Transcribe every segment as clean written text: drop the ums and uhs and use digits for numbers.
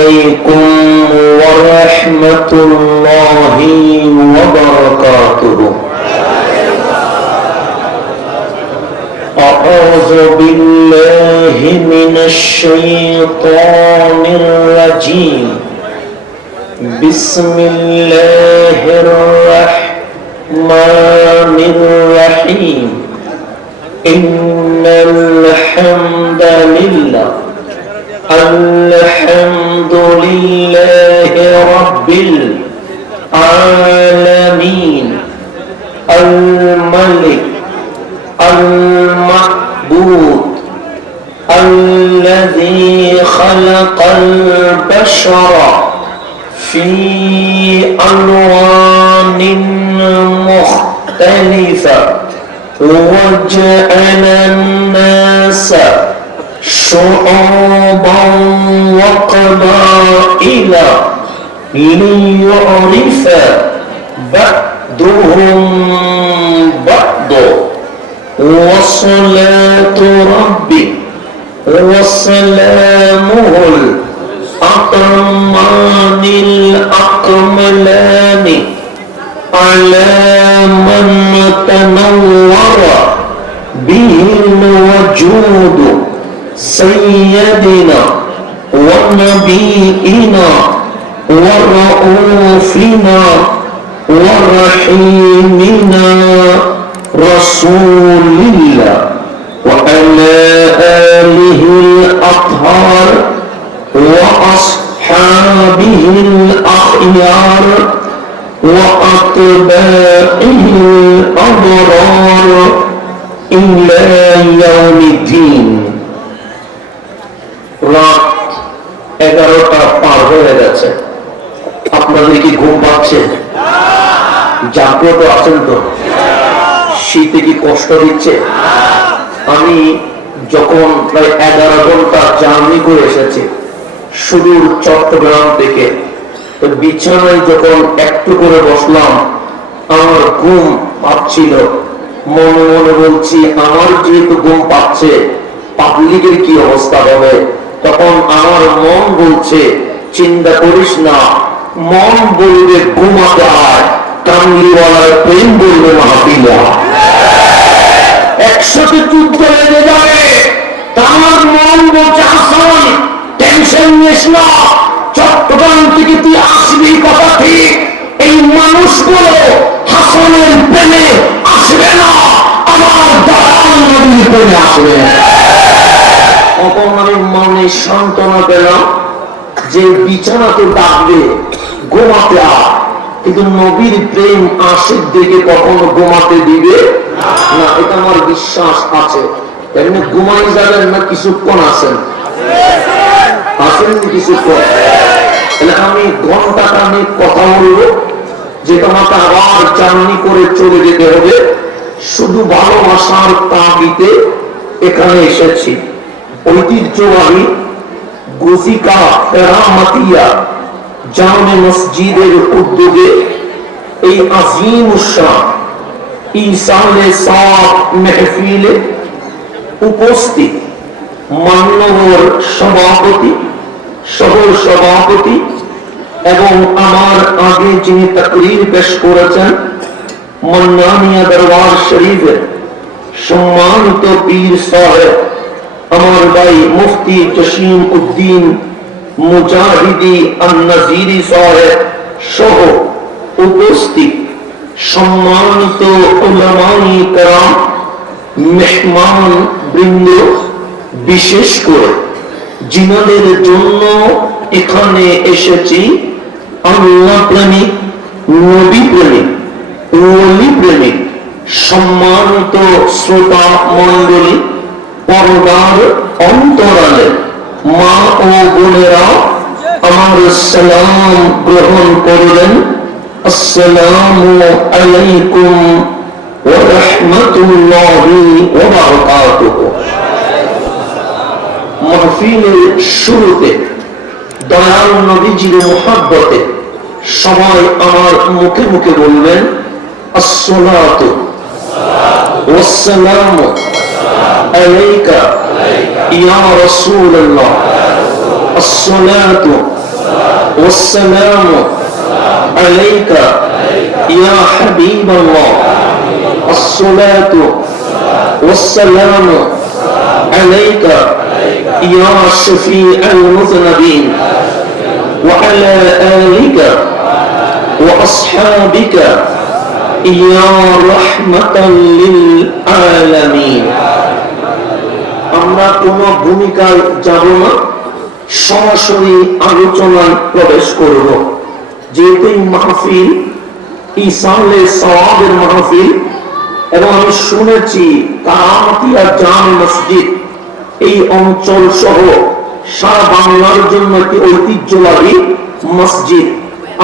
عليكم ورحمة الله وبركاته. أعوذ بالله من الشيطان الرجيم. بسم الله الرحمن الرحيم. إن الحمد لله الحمد لله رب العالمين الملك المعبود الذي خلق البشر في ألوان مختلفة وجعل الناس شعوبا وقبائل ليعرف بعضهم بعضا. وصلاة ربي وسلامه الأتمان الأكملان على من تنور به الوجود سيدنا ونبينا ورؤوفنا ورحيمنا رسول الله وعلى آله الأطهار وأصحابه الأخيار وأتباعه الأبرار إلى يوم الدين. রাত 11টা পার হয়ে গেছে। আপনাদের কি ঘুম পাচ্ছে? জাগ্রত আছেন তো? শীতে কি কষ্ট দিচ্ছে? আমি যখন প্রায় 11 ঘন্টা জার্নি করে এসেছি সুদূর চট্টগ্রাম থেকে, বিছানায় যখন একটু করে বসলাম আমার ঘুম পাচ্ছিল। মনে মনে বলছি আমার যেহেতু ঘুম পাচ্ছে পাবলিকের কি অবস্থা হবে। তখন আমার মন বলছে চিন্তা করিস না, মন বলবে ঘুমাতে আয়, কামলিওয়ালার প্রেম বলবে মাহফিলা। একসাথে যুদ্ধ লেগে যাবে। আমার মন বলছে হাসান টেনশন নিস না, চট্টগ্রাম থেকে তুই আসবি কথা ঠিক, এই মানুষগুলো হাসানের প্রেমে আসবে না, আমার দালাল নবীর প্রেমে আসবে। তখন আমি মনে সান্ত্বনা পেলাম যে বিছানা তো ডাকবে ঘুমাতে আয়, কিন্তু নবীর প্রেম আশিক দেখে কখনো ঘুমাতে দিবে না, এটা আমার বিশ্বাস আছে। এমনি ঘুমাই যাবেন না, কিছুক্ষণ আছেন কিছুক্ষণ। তাহলে আমি ঘন্টা খানিক কথা বলবো, যে তোমাকে আবার জার্নি করে চলে যেতে হবে। শুধু ভালোবাসার তাগিদে এখানে এসেছি। ঐতিহ্যবাহী গুজিকা ফেরামাতিয়া জামে মসজিদের উদ্যোগে এই আজিম শান ইসালে সাত মেহফিলে উপস্থিত মাননীয় সভাপতি, সহ সভাপতি এবং আমার আগে যিনি তাকরীর পেশ করেছেন মান্নানিয়া দরবার শরীফের সম্মানিত পীর সাহেব আমার ভাই মুফতি জসিম উদ্দিন মুজাহিদি আন-নাজিরি সাহেব সহ উপস্থিত সম্মানিত উলামায়ে কেরাম, মেহমান বৃন্দ, বিশেষ করে যিনাদের জন্য এখানে এসেছি আল্লাহ প্রেমিক, নবী প্রেমিক, ওলি প্রেমিক সম্মানিত শ্রোতা মণ্ডলী, পর্দার অন্তরালে মা ও বোনেরা আমার সালাম গ্রহণ করলেন। আসসালামু আলাইকুম ওয়া রাহমাতুল্লাহি ওয়া বারাকাতুহু। মাহফিলের শুরুতে দয়াল নবীজির মুহাব্বতে সবাই আমার মুখে মুখে বলবেন আসসালাতু ওয়াসসালামু আলাইকা ইয়া রাসূলুল্লাহ, الصلاة والسلام عليك يا حبيب الله الصلاة والسلام عليك يا شفيع المذنبين وعلى آلك وأصحابك يا رحمة للعالمين আমরা কোন ভূমিকায় যাব না, সরাসরি আলোচনায় প্রবেশ করব। যেহেতু মাহফিল ইসালে সওয়াবের মাহফিল এবং আমি শুনেছি কারামাতিয়া জামে মসজিদ এই অঞ্চল সহ সারা বাংলার জন্য একটি ঐতিহ্যবাহী মসজিদ,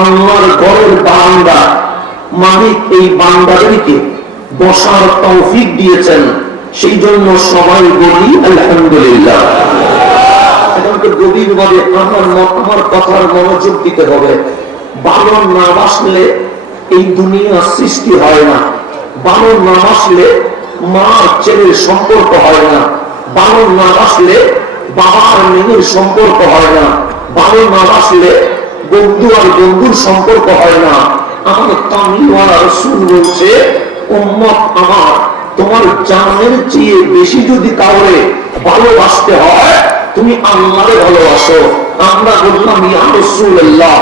আল্লাহর ঘরের বারান্দা। মালিক এই বান্দাদেরকে বসার তৌফিক দিয়েছেন, সেই জন্য সবাই বলি আলহামদুলিল্লাহ। এখানকে গভীরভাবে আমার কথার মনোযোগ দিতে হবে। বানর না বাসলে এই দুনিয়া সৃষ্টি হয় না, বানর না বাসলে মা ছেলের সম্পর্ক হয় না, বানর না বাসলে বাবার মেয়ের সম্পর্ক হয় না, বানর না বাসলে বন্ধু আর বন্ধুর সম্পর্ক হয় না। আমার কামলিওয়ালা রাসূল বলছে, উম্মত আমার, তোমার জানের চেয়ে বেশি যদি কাউরে ভালোবাসতে হয় তুমি আল্লাহরে ভালোবাসো। আমরা বললাম ইয়া রাসূলুল্লাহ,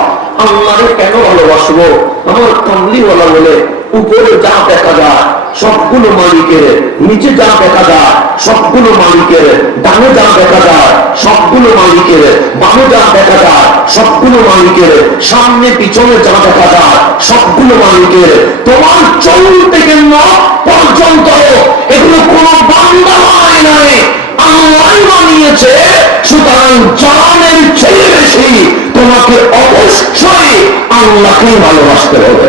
আল্লাহরে কেন ভালোবাসবো? আমার কামলিওয়ালা বলে, উপরে যা দেখা যায় সবগুলো মালিকের, নিচে যা দেখা যায় সবগুলো মালিকের, ডানে যা দেখা যায় সবগুলো মালিকের, বামে যা দেখা যায় সবগুলো মালিকের, সামনে পিছনে যা দেখা যায় সবগুলো মালিকের। তোমার চুল থেকে নখ পর্যন্ত এগুলো কোনো বান্দা বানায় নাই, আল্লাহ বানিয়েছে। সুতরাং জানের চেয়ে বেশি তোমাকে অবশ্যই আল্লাহকে ভালোবাসতে হবে।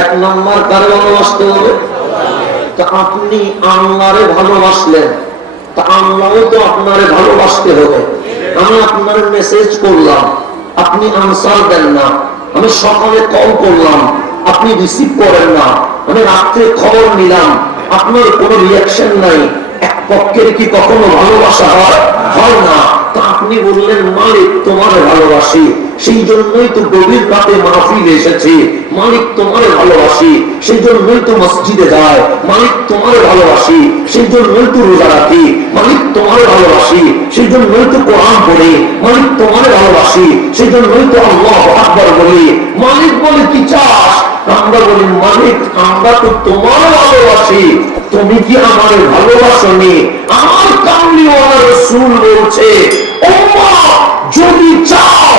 এক নম্বর কারে ভালোবাসতে হবে? তা আপনি আল্লাহরে ভালোবাসলেন, তা আল্লাহও তো আপনারে ভালোবাসতে হবে। আমি আপনার মেসেজ করলাম, আপনি আনসার দেন না। আমি সকালে কল করলাম, আপনি রিসিভ করেন না। আমি রাত্রে খবর নিলাম, আপনার কোনো রিয়াকশন নাই। এক পক্ষের কি কখনো ভালোবাসা হয়? হয় না। তা আপনি বললেন মালিক তোমার ভালোবাসি, সেই জন্যই তো গভীর রাতে মাহফিল এসেছি। মালিক তোমার ভালোবাসি, সেই জন্যই তো মসজিদে যায়। মালিক তোমার ভালোবাসি, সেই জন্যই তো রোজা রাখি। মালিক তোমার ভালোবাসি, সেই জন্যই তো কোরআন পড়ি। মালিক তোমার ভালোবাসি, সেই জন্যই তো আল্লাহু আকবার বলি। মালিক বলে কি চাস? আমরা বলি মালিক আমরা তো তোমার ভালোবাসি, তুমি কি আমার ভালোবাসনি? আমার কামলিওয়ালা রাসূল বলছে, উম্মাহ যদি চাও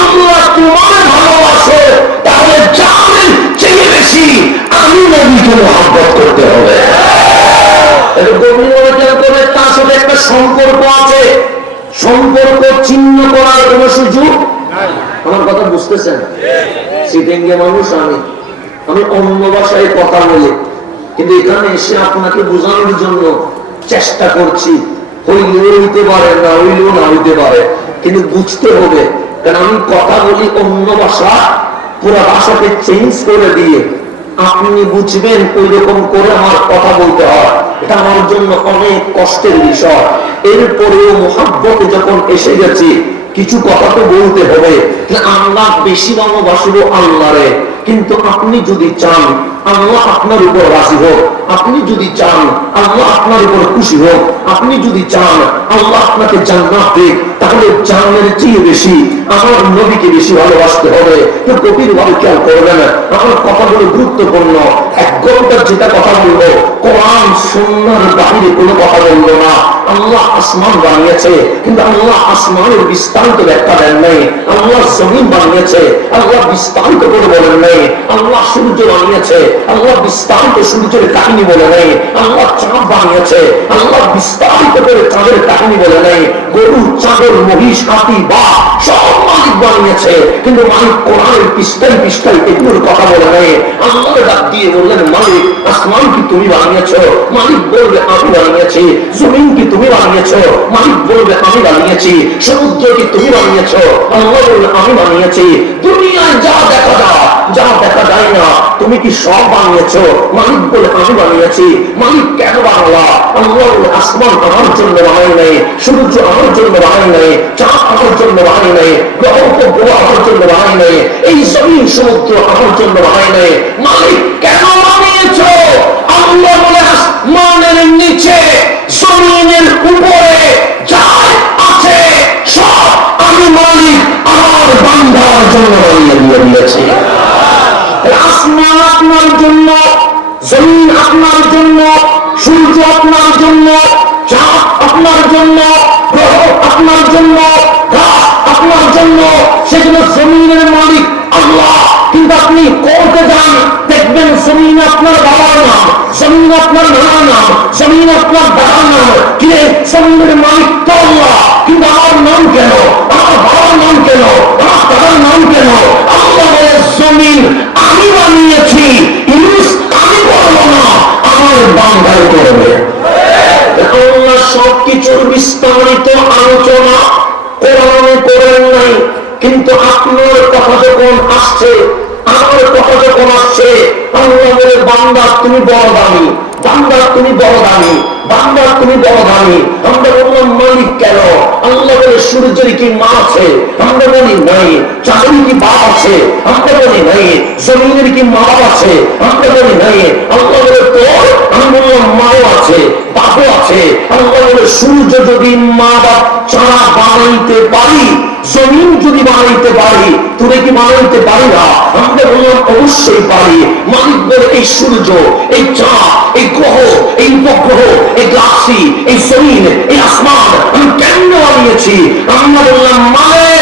আল্লাহ তোমার ভালোবাসে, তাহলে জানের চেয়ে বেশি আমি নবীকে মহব্বত করতে হবে। এটা গভীরতা করে তার সাথে একটা সম্পর্ক আছে, সম্পর্ক ছিন্ন করার কোন সুযোগ নাই। আমার কথা বুঝতেছেন? সিটিংয়ে মানুষ আমি অন্য ভাষায় কথা বলি, কিন্তু এখানে এসে আপনাকে বোঝানোর জন্য চেষ্টা করছি। হইলেও হইতে পারে, না হইলেও না হইতে পারে, কিন্তু বুঝতে হবে। কারণ আমি কথা বলি অন্য ভাষা, পুরো ভাষাকে চেঞ্জ করে দিয়ে আপনি বুঝবেন ওই রকম করে আমার কথা বলতে হয়। এটা আমার জন্য অনেক কষ্টের বিষয়। এরপরেও মুহাব্বতে যখন এসে গেছি, কিছু কথা তো বলতে হবে। আল্লাহ বেশি ভালোবাসবো আল্লাহরে, কিন্তু আপনি যদি চান আল্লাহ আপনার উপর রাজি হোক, আপনি যদি চান আল্লাহ আপনার উপর খুশি হোক, আপনি যদি চান আল্লাহ আপনাকে জান্নাত দিক, তাহলে জানের চেয়ে বেশি আমার নবীকে বেশি ভালোবাসতে হবে। তো গভীর ভাবে খেয়াল করবেন, আমার কথাগুলো গুরুত্বপূর্ণ। এক ঘন্টার যেটা কথা বলবো, কোরআন সুন্নাহর বাইরে কোনো কথা বলবো না। আল্লাহ আসমান বানিয়েছে, কিন্তু আল্লাহ আসমানের বিস্তারিত ব্যাখ্যা দেন নাই। আল্লাহ জমিন বানিয়েছে, আল্লাহ বিস্তারিত করে বলেন নাই। আল্লাহ সূর্য বানিয়েছে, আল্লাহ বিস্তারিত সূর্যের কাহিনী বলে নাই। আল্লাহ চাঁদ বানিয়েছে, আল্লাহ বিস্তারিত করে চাঁদের কাহিনী বলে নাই। গরু, চাঁদের, মহিষ, হাতি, বাঘ সব মালিক বানিয়েছে, কিন্তু মালিক কোরআনের পৃষ্ঠায় পৃষ্ঠায় এগুলোর কথা বলে নাই। আল্লাহ ডাক দিয়ে বললেন, মালিক আসমান কি তুমি বানিয়েছো? মালিক বলবে আমি বানিয়েছি। জমিন কি তুমি বানিয়েছো? মালিক বলবে আমি বানিয়েছি। সমুদ্র কি তুমি বানিয়েছো? আল্লাহ বলবে আমি বানিয়েছি। দুনিয়ায় যা দেখা যায় যা দেখা যায় না তুমি কি সব বানিয়েছো? মালিক বলে আমি বানিয়েছি। মালিক কেন বাংলা? আল্লাহ আসমান আমার জন্য বানাই নাই, সূর্য আমার জন্য বানাই নাই, চাঁদ আমার জন্য বানাই নাই, গ্রহ উপগ্রহ আমার জন্য বানাই নাই, এই জমিন সমুদ্র আমার জন্য বানাই নাই। মালিক কেন বানিয়েছো? আল্লাহ বলে আসমানের নিচে জমিনের উপরে যা আছে সব আমি মালিক আমার বান্দার জন্য বানিয়ে দিয়ে দিয়েছি। আসমান আপনার জন্য, জমিন আপনার জন্য, সূর্য আপনার জন্য, চাঁদ আপনার জন্য, গ্রহ আপনার জন্য, গাছ আপনার জন্য। সেজন্য জমিনের মালিক আল্লাহ। কিন্তু আপনি কোর্টে যান, দেখবেন জমিন আপনার বাবার নাম, জমিন আপনার নানার নাম, জমিন আপনার দাদার নাম। কিরে জমিনের মালিক তো আল্লাহ, কিন্তু আমার নাম কেন? আমার বাবার নাম কেন? আমার দাদার নাম কেন? আল্লাহ বলে জমিন আমি বানিয়েছি, ইউনুস আমি করবো না, আমার বান্দাই করবে। আল্লাহ সবকিছুর বিস্তারিত আলোচনা কোরআনে করেন নাই, কিন্তু আপনার কথা যখন আসছে, আমার কথা যখন আসছে, আল্লাহ বলে বান্দা তুমি বড় দামি, বান্দা তুমি বড় দামি, বান্দা তুমি বড় দামি। আমরা বললাম মালিক কেন? আল্লাহ বলে সূর্যের কি মা আছে? আমরা বলি নাই। চাঁদের কি বাপ আছে? আমরা বলি নাই। জমিনের কি মা বাপ আছে? আমরা বলি নাই। আল্লাহ বলে তোর? আমি বললাম মাও আছে, বাপও আছে। আল্লাহ বলে সূর্য যদি মা বাপ ছাড়া বানাইতে পারি, জমিন যদি বানাইতে পারি, তুমি কি বানাইতে পারি না? আমরা বললাম অবশ্যই পারি। মালিক বলে এই সূর্য, এই চাঁদ, এই গ্রহ, এই উপগ্রহ, এই গ্যালাক্সি, এই জমিন, এই আসমান আমি কেন বানিয়েছি? আমরা বললাম মালিক